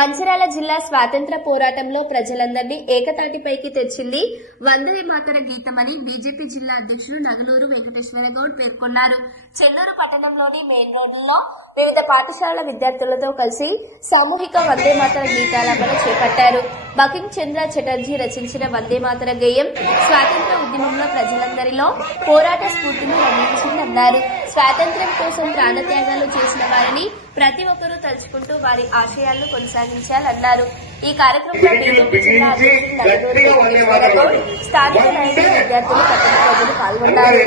మంచిర్యాల జిల్లా స్వాతంత్ర పోరాటంలో ప్రజలందరినీ ఏకతాటిపైకి తెచ్చింది వందే మాతర గీతమని బీజేపీ జిల్లా అధ్యక్షుడు నగలూరు వెంకటేశ్వర గౌడ్ పేర్కొన్నారు. చెన్నూరు పట్టణంలోని మెయిన్ రోడ్డులో వివిధ పాఠశాలల విద్యార్థులతో కలిసి సామూహిక వందే మాతర గీతాలాపన చేపట్టారు. బకింగ్ చంద్ర చటర్జీ రచించిన వందే మాతర గేయం స్వాతంత్ర ఉద్యమంలో ప్రజలందరిలో పోరాట స్ఫూర్తిని అందించిందన్నారు. స్వాతంత్ర్యం కోసం ప్రాణత్యాగాలు చేసిన వారిని ప్రతి ఒక్కరూ తలుచుకుంటూ వారి ఆశయాలను కొనసాగించాలన్నారు. ఈ కార్యక్రమంలో స్థానిక నాయకులు, విద్యార్థులు, పట్టణ ప్రజలు పాల్గొన్నారు.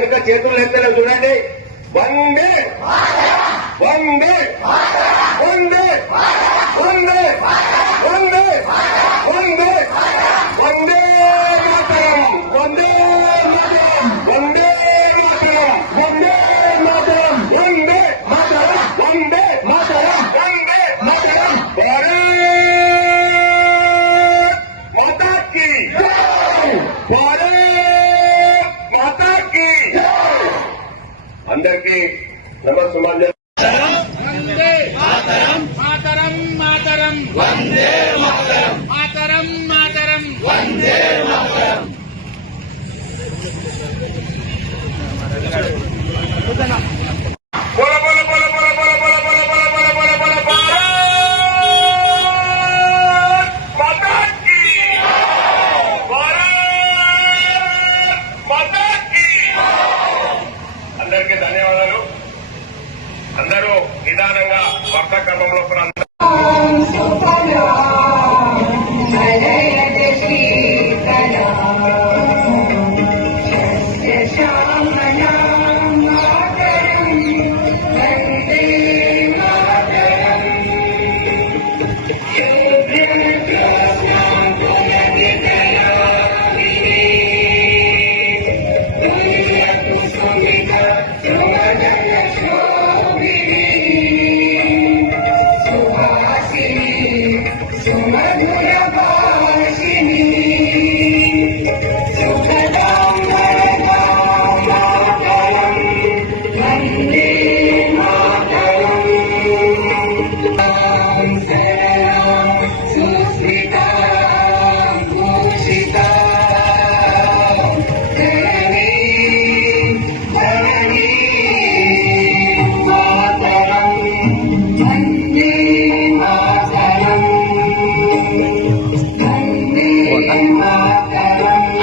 అందరికీ నమస్కారం. వందే మాతరం మాతరం మాతరం వందే మాతరం మాతరం మాతరం వందే మాతరం. బోల బోల బోల బోల బోల బోల బోల బోల బోల బోల బోల భారత్ మాతా కీ భారత్ మాతా కీ. అందరికీ ధన్యవాదాలు. అందరూ నిదానంగా వర్ష క్రమంలో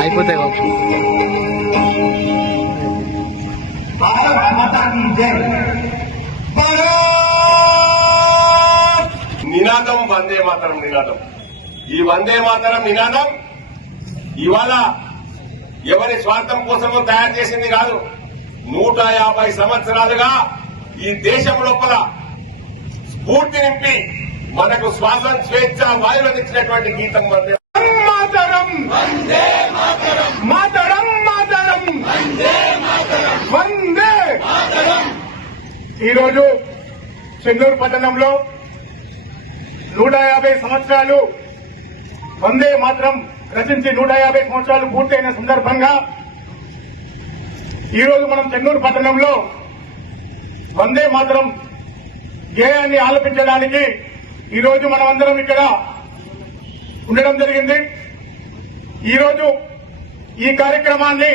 అయిపోతాయి. నినాదం వందే మాతరం నినాదం. ఈ వందే మాతరం నినాదం ఇవాళ ఎవరి స్వార్థం కోసమో తయారు చేసింది కాదు. 150 సంవత్సరాలుగా ఈ దేశం లోపల స్ఫూర్తి నింపి మనకు స్వేచ్ఛ వాయువునిచ్చినటువంటి గీతం వందే మాతరం. వందే మాతరం మాతరం మాతరం వందే మాతరం వందే మాతరం. ఈరోజు చెన్నూరు పట్టణంలో 150 సంవత్సరాలు వందే మాతరం రచించి 150 సంవత్సరాలు పూర్తయిన సందర్భంగా ఈరోజు మనం చెన్నూరు పట్టణంలో వందే మాతరం గేయాన్ని ఆలపించడానికి ఈరోజు మనమందరం ఇక్కడ ఉండడం జరిగింది. ఈరోజు ఈ కార్యక్రమాన్ని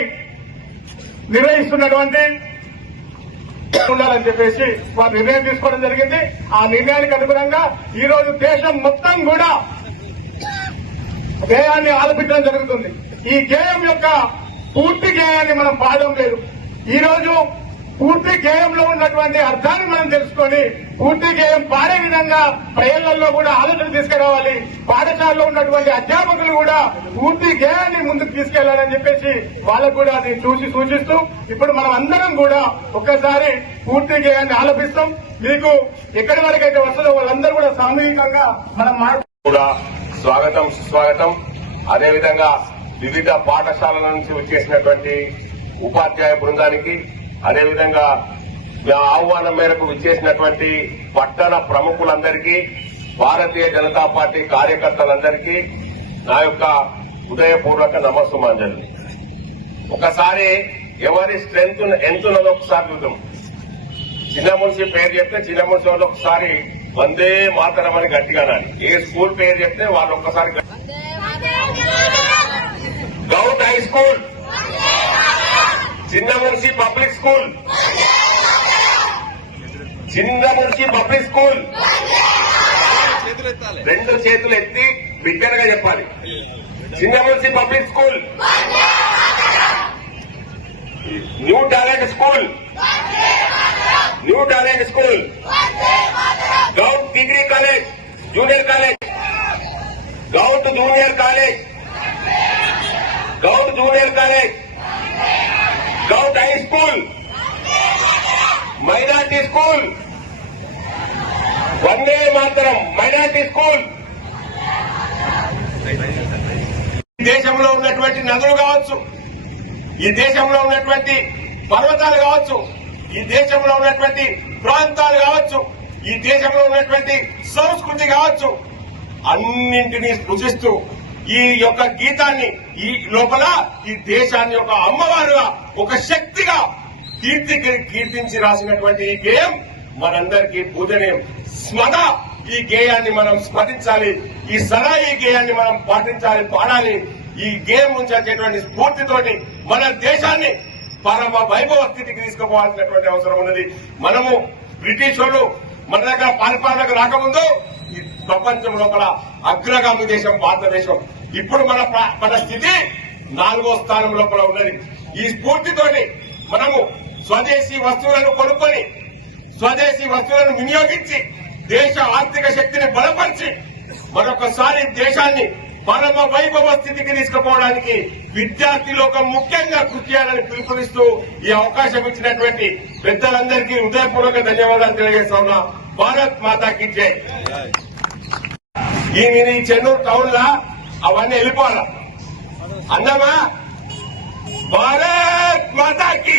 నిర్వహిస్తున్నటువంటి ఉండాలని చెప్పేసి వారు నిర్ణయం తీసుకోవడం జరిగింది. ఆ నిర్ణయానికి అనుగుణంగా ఈరోజు దేశం మొత్తం కూడా గేయాన్ని ఆలపించడం జరుగుతుంది. ఈ గేయం యొక్క పూర్తి గేయాన్ని మనం పాడడం లేదు. ఈ రోజు పూర్తి గేయంలో ఉన్నటువంటి అర్థాన్ని మనం తెలుసుకొని పూర్తి గేయం పాడే విధంగా ప్రజలలో కూడా ఆలోచన తీసుకురావాలి. పాఠశాలలో ఉన్నటువంటి అధ్యాపకులు కూడా పూర్తి గేయాన్ని ముందుకు తీసుకెళ్లాలని చెప్పేసి వాళ్ళకు కూడా అది సూచిస్తూ ఇప్పుడు మనం అందరం కూడా ఒక్కసారి పూర్తి గేయాన్ని ఆలపిస్తాం. మీకు ఎక్కడి వరకైతే వస్తుందో వాళ్ళందరూ కూడా సామూహికంగా మనం కూడా స్వాగతం సుస్వాగతం. అదేవిధంగా వివిధ పాఠశాలల నుంచి వచ్చేసినటువంటి ఉపాధ్యాయ బృందానికి, అదేవిధంగా ఆహ్వానం మేరకు విచ్చేసినటువంటి పట్టణ ప్రముఖులందరికీ, భారతీయ జనతా పార్టీ కార్యకర్తలందరికీ నా యొక్క హృదయపూర్వక నమస్సుమాంజలి. ఒకసారి ఎవరి స్ట్రెంత్ ఎంత ఉన్నదో ఒకసారి చూద్దాం. చిన్న మున్సి పేరు చెప్తే చిన్న మున్సి వాళ్ళు ఒకసారి వందే మాతరం అని గట్టిగా అనాలి. ఏ స్కూల్ పేరు చెప్తే వాళ్ళు ఒక్కసారి govt high school, Chinnamunsi public school, Chinnamunsi public school. రెండు చేతులు ఎత్తి బిగ్గరగా చెప్పాలి. Chinnamunsi public school, new talent school, new talent school, govt degree college, junior college, govt junior college, govt junior college, govt high school, minority school, Vande Mataram minority school. ఈ దేశంలో ఉన్నటువంటి నదులు కావచ్చు, ఈ దేశంలో ఉన్నటువంటి పర్వతాలు కావచ్చు, ఈ దేశంలో ఉన్నటువంటి ప్రాంతాలు కావచ్చు, ఈ దేశంలో ఉన్నటువంటి సంస్కృతి కావచ్చు, అన్నింటినీ సృజిస్తూ ఈ యొక్క గీతాన్ని ఈ లోపల ఈ దేశాన్ని ఒక అమ్మవారుగా ఒక శక్తిగా కీర్తించి రాసినటువంటి ఈ గేయం మనందరికీ పూజనీయం. సదా ఈ గేయాన్ని మనం స్మరించాలి, ఈ గేయాన్ని మనం పాటించాలి, పాడాలి. ఈ గేయం నుంచి వచ్చేటువంటి స్ఫూర్తితోటి మన దేశాన్ని పరమ వైభవ స్థితికి తీసుకుపోవాల్సినటువంటి అవసరం ఉన్నది. మనము బ్రిటిష్ వాళ్ళు మన దగ్గర పరిపాలనకు రాకముందు ఈ ప్రపంచం లోపల అగ్రగామి దేశం భారతదేశం. ఇప్పుడు మన స్థితి 4వ స్థానం లోపల ఉన్నది. ఈ స్ఫూర్తితోటి మనము స్వదేశీ వస్తువులను కొనుక్కొని స్వదేశీ వస్తువులను వినియోగించి దేశ ఆర్థిక శక్తిని బలపరిచి మరొకసారి దేశాన్ని పరమ వైభవ స్థితికి తీసుకుపోవడానికి విద్యార్థి లోకం ముఖ్యంగా కృషి చేయాలని పిలుపునిస్తూ ఈ అవకాశం ఇచ్చినటువంటి పెద్దలందరికీ హృదయపూర్వక ధన్యవాదాలు తెలియజేస్తా ఉన్నా. భారత్ మాతాకి జై. ఈ చెన్నూరు టౌన్ లా అవన్నీ వెళ్ళిపోవాలా అన్నమా? భారత్ మాతాకి